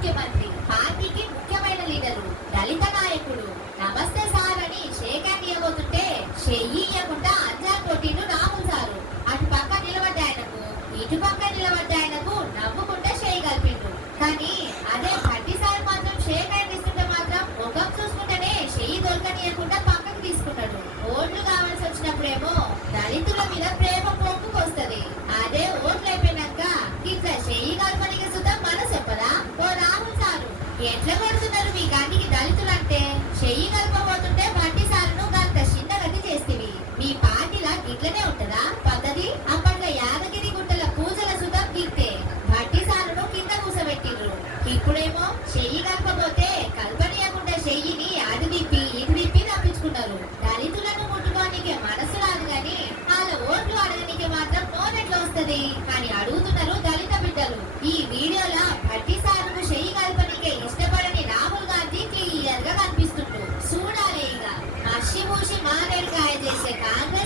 ముఖ్యమంత్రి, పార్టీకి ముఖ్యమైన లీడరు, దళిత నాయకుడు. నమస్తే సార్ అని షేక్ హ్యాండ్ ఇవ్వబోతుంటే చెయ్యి ఇవ్వకుండా అంజా కొట్టిండు రాహుల్ సారు. అటు పక్క నిలబడ్డ ఆయనకు, ఇటు పక్క నిలబడ్డ ఆయనకు నవ్వుకుంటే చేయి కలిపిండు. కానీ అదే భట్టి సార్ మాత్రం షేక్ హ్యాండ్ ఇస్తుంటే మాత్రం ముఖం చూసుకుంటేనే చెయ్యి దొరకనియకుండా పక్కకు తీసుకున్నాడు. ఓట్లు కావాల్సి వచ్చినప్పుడేమో దళితుల మీద ప్రేమ పొంగుకొస్తది. అదే ఓట్లు అయిపోయినాక ఇట్లా చెయ్యి కల్పనికి సుతం మన చెప్పదా? ఓ రాహుల్ సారు, ఎట్లా కొడుతున్నారు మీ గాంధీకి దళితులు అంటే? చెయ్యి కలపబోతుంటే భట్టి సారును గంత చిన్నగతి చేస్తేవి. మీ పార్టీలా గిట్లనే ఉంటదా పద్ధతి? అప్పట్లో యాదగిరి గుట్టల పూజల సుతం గిట్టే భట్టి సారును కింద కూసబెట్టిండ్రు. ఇప్పుడేమో చెయ్యి కలపబోతే కల్పనీయకుండా చెయ్యిని అది విప్పి ఇది విప్పి తప్పించుకున్నారు. దళితులను ముట్టుకోనికి మనసు రాదు గాని వాళ్ళ ఓట్లు అడగనికి మాత్రం నోనెట్లో వస్తది అని అడుగుతున్నారు దళిత బిడ్డలు. ఈ వీడియోలో భట్టి సారును చెయ్యి కల్పనికే ఇష్టపడని రాహుల్ గాంధీ క్లియర్ గా కనిపిస్తుండ్రు. చూడాలి ఇక మషి మూసి మారేడుకాయ చేసే కాంగ్రెస్